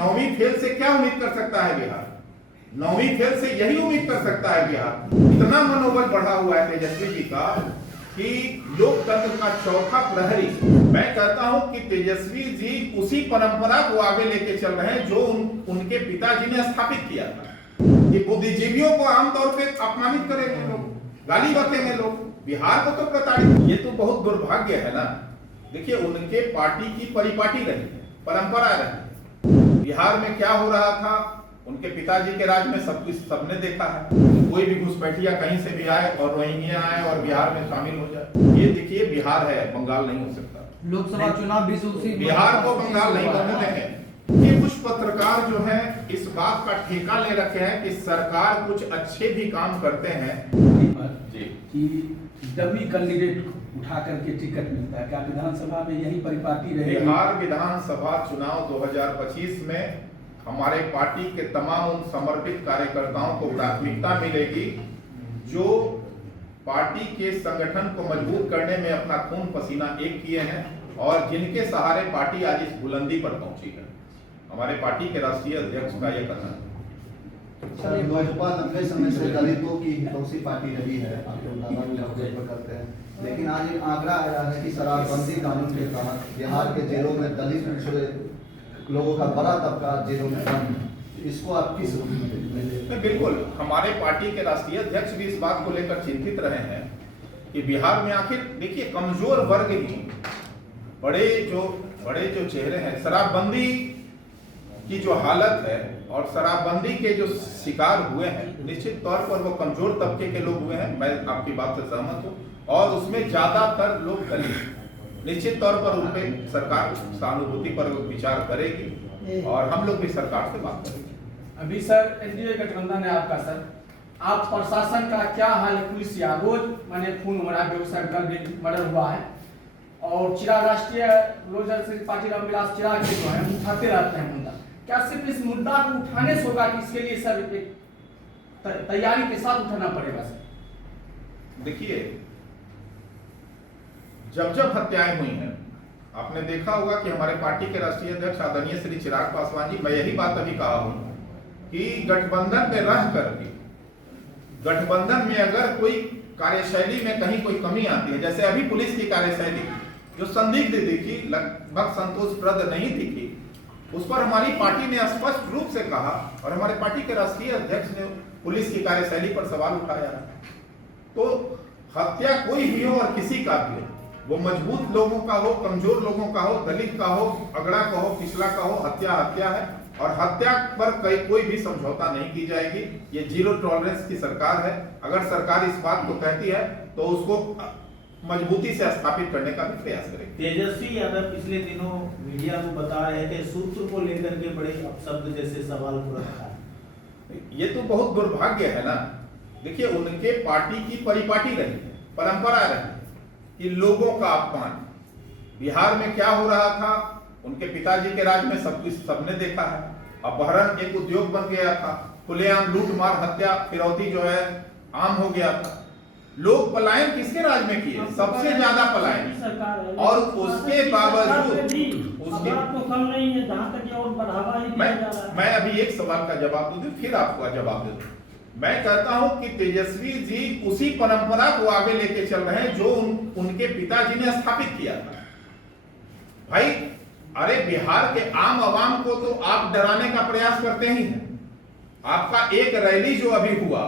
9वीं fail से क्या उम्मीद कर सकता है बिहार? 9वीं फेल से यही उम्मीद कर सकता है बिहार। इतना मनोबल बढ़ा हुआ है तेजस्वी जी का कि लोकतंत्र का चौथा प्रहरी। मैं कहता हूं कि तेजस्वी जी उसी परंपरा को आगे लेके चल रहे हैं जो उनके पिताजी ने स्थापित किया था कि बुद्धिजीवियों को आमतौर पे अपमानित करेंगे लोग, गाली बकेंगे लोग, बिहार को तो प्रताड़ित। ये तो बहुत दुर्भाग्य है ना। देखिए, उनके पार्टी की परिपाटी रही है, परंपरा रही। बिहार में क्या हो रहा था, उनके पिताजी के राज में सब कुछ सबने देखा है। कोई भी घुसपैठिया कहीं से भी आए और रोहिंग्या आए और बिहार में शामिल हो जाए। ये देखिए, बिहार है, बंगाल नहीं हो सकता। लोकसभा चुनाव भी उसी बिहार को बंगाल नहीं बनने देंगे। ये कुछ पत्रकार जो है इस बात का ठेका ले रखे हैं कि सरकार कुछ अच्छे भी काम करते हैं जी कि डमी कैंडिडेट उठा करके टिकट मिलता है। क्या विधानसभा में यही परिपाटी रहेगी? बिहार विधानसभा चुनाव 2025 में हमारे पार्टी के तमाम उन समर्पित कार्यकर्ताओं को प्राथमिकता मिलेगी जो पार्टी के संगठन को मजबूत करने में अपना खून पसीना एक किए हैं और जिनके सहारे पार्टी आज इस बुलंदी पर पहुंची है। हमारे पार्टी के राष्ट्रीय अध्यक्ष का यह कहना है। सर, भाजपा लंबे समय से दलितों की हितौषी पार्टी रही है, आप लोग करते हैं, लेकिन आज आंकड़ा आया है कि शराबबंदी कानून के तहत बिहार के जेलों में दलित पिछड़े लोगों का बड़ा तबका जेलों में बंद है। इसको आप किस रूप में देखते हैं? बिल्कुल, हमारे पार्टी के राष्ट्रीय अध्यक्ष भी इस बात को लेकर चिंतित रहे हैं कि बिहार में आखिर देखिए कमजोर वर्ग ही बड़े जो चेहरे हैं, शराबबंदी की जो हालत है और शराबबंदी के जो शिकार हुए हैं, निश्चित तौर पर वो कमजोर तबके के लोग हुए हैं। मैं आपकी बात से सहमत हूँ और उसमें ज्यादातर लोग दलित। निश्चित तौर पर उन पे सरकार सहानुभूति पर विचार करेगी और हम लोग भी सरकार से बात करेंगे। अभी सर एनडीए गठबंधन है आपका, सर आप प्रशासन का क्या हाल है? पुलिस या रोज मैंने खून हो रहा है, बेगूसराय कल मर्डर हुआ है और चिराग राष्ट्रीय लोकजनशक्ति पार्टी रामविलास चिराग जो है उठाते रहते हैं मुद्दा। क्या सिर्फ इस मुद्दा को उठाने से होगा कि इसके लिए सर तैयारी के साथ उठाना पड़ेगा? सर देखिए, जब हत्याएं हुई हैं, आपने देखा होगा कि हमारे पार्टी के राष्ट्रीय अध्यक्ष आदरणीय श्री चिराग पासवान जी, मैं यही बात अभी कहा हूं कि गठबंधन में रह करके गठबंधन में अगर कोई कार्यशैली में कहीं कोई कमी आती है, जैसे अभी पुलिस की कार्यशैली जो संदिग्ध दिखी, लगभग संतोषप्रद नहीं दिखी, उस पर हमारी पार्टी ने स्पष्ट रूप से कहा और हमारे पार्टी के राष्ट्रीय अध्यक्ष ने पुलिस की कार्यशैली पर सवाल उठाया। तो हत्या कोई भी हो और किसी का भी हो, वो मजबूत लोगों का हो, कमजोर लोगों का हो, दलित का हो, अगड़ा का हो, पिछला का हो, हत्या हत्या है और हत्या पर कोई भी समझौता नहीं की जाएगी। ये जीरो टॉलरेंस की सरकार है। अगर सरकार इस बात को कहती है तो उसको मजबूती से स्थापित करने का भी प्रयास करेगी। तेजस्वी यादव पिछले दिनों मीडिया को बता रहे थे सूत्र को लेकर के बड़े अपशब्द जैसे सवाल को रखा है। ये तो बहुत दुर्भाग्य है ना। देखिए, उनके पार्टी की परिपाटी रही है, परंपरा रही है कि लोगों का अपमान। बिहार में क्या हो रहा था, उनके पिताजी के राज में सब कुछ सबने देखा है। अपहरण एक उद्योग बन गया था, खुलेआम लूट मार हत्या फिरौती जो है आम हो गया था। लोग पलायन किसके राज में किए? सबसे ज्यादा पलायन। और उसके बावजूद उसके तो कम नहीं है, जहां तक और बढ़ावा ही दिया जा रहा है। मैं अभी एक सवाल का जवाब दूं, फिर आपको जवाब दे दूं। मैं कहता हूं कि तेजस्वी जी उसी परंपरा को आगे लेके चल रहे हैं जो उनके पिताजी ने स्थापित किया था। भाई, अरे बिहार के आम आवाम को तो आप डराने का प्रयास करते ही हैं। आपका एक रैली जो अभी हुआ,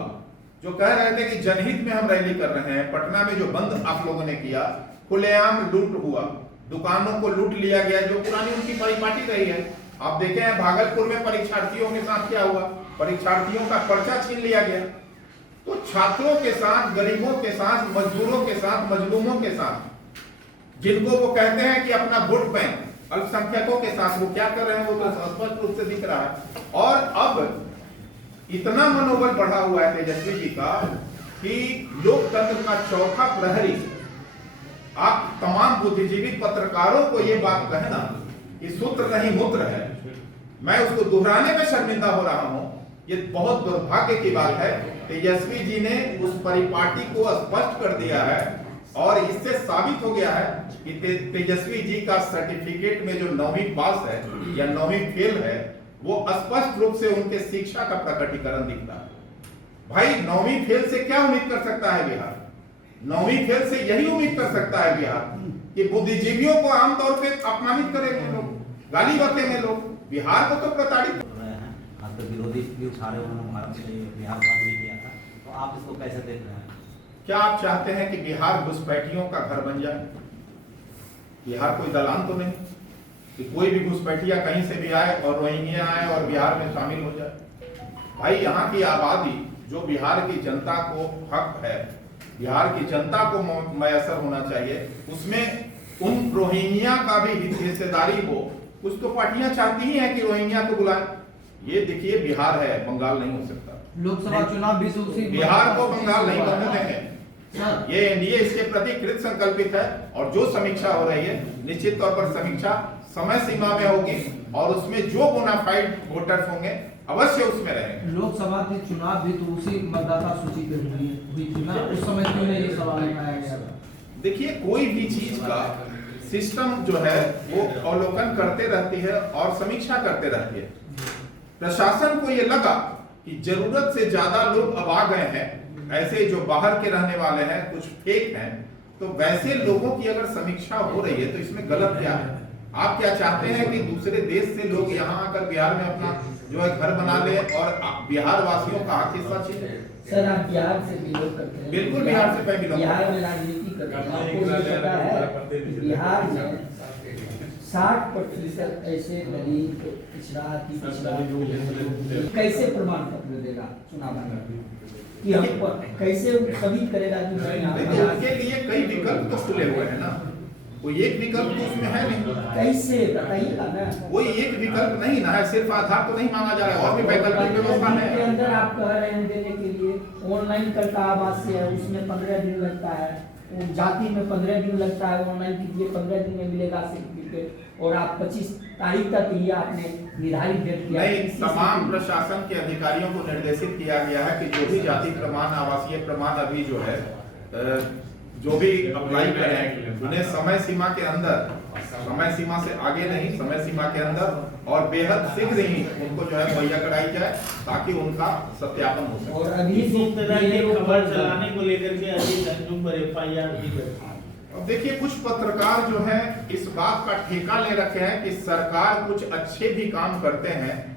जो कह रहे थे कि जनहित में हम रैली कर रहे हैं, पटना में जो बंद आप लोगों ने किया, खुलेआम लूट हुआ, दुकानों को लूट लिया गया, जो पुरानी उनकी परिपाटी रही है। आप देखे हैं भागलपुर में परीक्षार्थियों के साथ क्या हुआ, परीक्षार्थियों का पर्चा छीन लिया गया। तो छात्रों के साथ, गरीबों के साथ, मजदूरों के साथ, मजलूमों के साथ, जिनको वो कहते हैं कि अपना वोट बैंक, अल्पसंख्यकों के साथ वो क्या कर रहे हैं, वो तो स्पष्ट रूप से दिख रहा है। और अब इतना मनोबल बढ़ा हुआ है तेजस्वी जी का कि लोकतंत्र का चौथा प्रहरी, आप तमाम बुद्धिजीवी पत्रकारों को ये बात कहना कि सूत्र नहीं मूत्र है, मैं उसको दोहराने में शर्मिंदा हो रहा हूं। ये बहुत दुर्भाग्य की बात है। तेजस्वी जी ने उस परिपाटी को स्पष्ट कर दिया है और इससे साबित हो गया है कि तेजस्वी जी का सर्टिफिकेट में जो 9वीं पास है या 9वीं फेल है, वो स्पष्ट रूप से उनके शिक्षा का प्रकटीकरण दिखता है। भाई 9वीं फेल से क्या उम्मीद कर सकता है बिहार? 9वीं फेल से यही उम्मीद कर सकता है बिहार कि बुद्धिजीवियों को आमतौर पे अपमानित करेंगे लोग, गाली बकेंगे लोग, बिहार को तो प्रताड़ित कर रहे हैं। खासकर विरोधी भी उछाले उन्होंने भारत से बिहार का भी किया था, तो आप इसको कैसे देख रहे हैं? क्या आप चाहते हैं कि बिहार घुसपैठियों का घर बन जाए? बिहार कोई दलान तो नहीं कि कोई भी घुसपैठिया कहीं से भी आए और रोहिंग्या आए और बिहार में शामिल हो जाए। भाई यहाँ की आबादी जो बिहार की जनता को हक है, बिहार की जनता को मयसर होना चाहिए, उसमें उन रोहिंग्या का भी हिस्सेदारी हो। कुछ तो पार्टियां चाहती ही हैं कि रोहिंग्या को बुलाएं। ये देखिए बिहार है, बंगाल नहीं हो सकता। लोकसभा चुनाव भी तो उसी बिहार को बंगाल नहीं बनने देंगे। ये एनडीए इसके प्रति कृत संकल्पित है और जो समीक्षा हो रही है निश्चित तौर पर समीक्षा समय सीमा में होगी और उसमें जो बोनाफाइड वोटर्स होंगे अवश्य उसमें रहेंगे। लोकसभा के चुनाव भी तो उसी मतदाता सूची पे हुई थी ना, उस समय क्यों नहीं ये सवाल उठाया गया? देखिए कोई भी चीज का सिस्टम जो है वो अवलोकन करते रहती है और समीक्षा करते रहती है। प्रशासन को ये लगा कि जरूरत से ज्यादा लोग अब आ गए हैं, ऐसे जो बाहर के रहने वाले हैं, कुछ फेक हैं, तो वैसे लोगों की अगर समीक्षा हो रही है तो इसमें गलत क्या है? आप क्या चाहते हैं कि दूसरे देश से लोग यहाँ आकर बिहार में अपना जो है घर बना ले और बिहार वासियों का हक हिस्सा छीने? सर आप बिहार से बिलोंग करते हैं? बिल्कुल बिहार से मैं बिलोंग बिहार में राजनीति करते हैं, आपको ये पता है कि बिहार में 60% ऐसे दलित पिछड़ा अति पिछड़ा लोग हैं। कैसे प्रमाण पत्र देगा चुनाव आयोग कि हम कैसे साबित करेगा कि मैं यहाँ देखिए उसके लिए कई विकल्प तो खुले हुए हैं ना, कोई एक विकल्प तो उसमें है नहीं। कैसे बताइएगा ना? कोई एक विकल्प नहीं ना है, सिर्फ आधार तो नहीं मांगा जा रहा है, और भी वैकल्पिक व्यवस्था के है। अंदर आप कह रहे हैं देने के लिए, ऑनलाइन करता आवास है उसमें 15 दिन लगता है, जाति में 15 दिन लगता है, ऑनलाइन कीजिए 15 दिन में मिलेगा सर्टिफिकेट, और आप 25 तारीख तक ये आपने निर्धारित डेट किया। नहीं, तमाम प्रशासन के अधिकारियों को निर्देशित किया गया है कि जो भी जाति प्रमाण आवासीय प्रमाण अभी जो है जो भी अप्लाई करें उन्हें समय सीमा के अंदर, समय सीमा से आगे नहीं, समय सीमा के अंदर और बेहद शीघ्र ही उनको जो है मुहैया कराई जाए ताकि उनका सत्यापन हो सके। और अभी इस तरह की खबर चलाने को लेकर के अजीत अंजुम पर एफआईआर की गई। अब देखिए कुछ पत्रकार जो है इस बात का ठेका ले रखे हैं कि सरकार कुछ अच्छे भी काम करते हैं